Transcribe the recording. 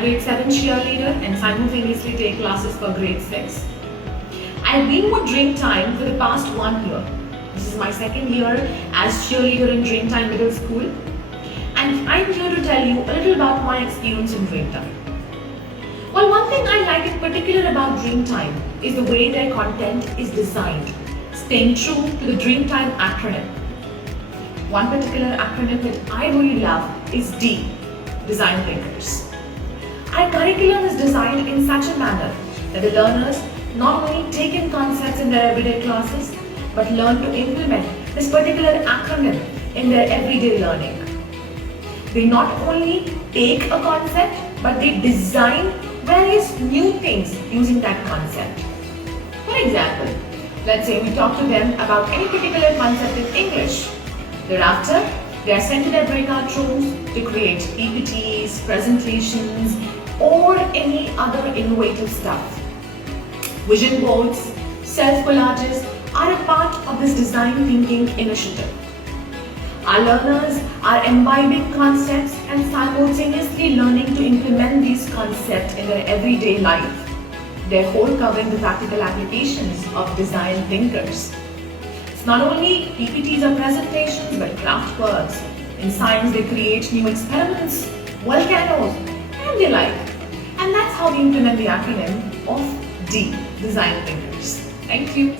grade 7 cheerleader and simultaneously take classes for grade 6. I've been with Dreamtime for the past 1 year. This is my second year as cheerleader in Dreamtime Middle School, and I'm here to tell you a little about my experience in Dreamtime. Well, one thing I like in particular about Dreamtime is the way their content is designed, staying true to the Dreamtime acronym. One particular acronym that I really love is D, Design Thinkers. Our curriculum is designed in such a manner that the learners not only take in concepts in their everyday classes, but learn to implement this particular acronym in their everyday learning. They not only take a concept, but they design various new things using that concept. For example, let's say we talk to them about any particular concept in English. Thereafter, they are sent to their breakout rooms to create PPTs, presentations, or any other innovative stuff. Vision boards, self-collages are a part of this design thinking initiative. Our learners are imbibing concepts and simultaneously learning to implement these concepts in their everyday life, therefore covering the practical applications of design thinkers. It's not only PPTs or presentations, but craft works. In science, they create new experiments, volcanoes, and the like. And that's how we implement the acronym of D, Design Thinkers. Thank you.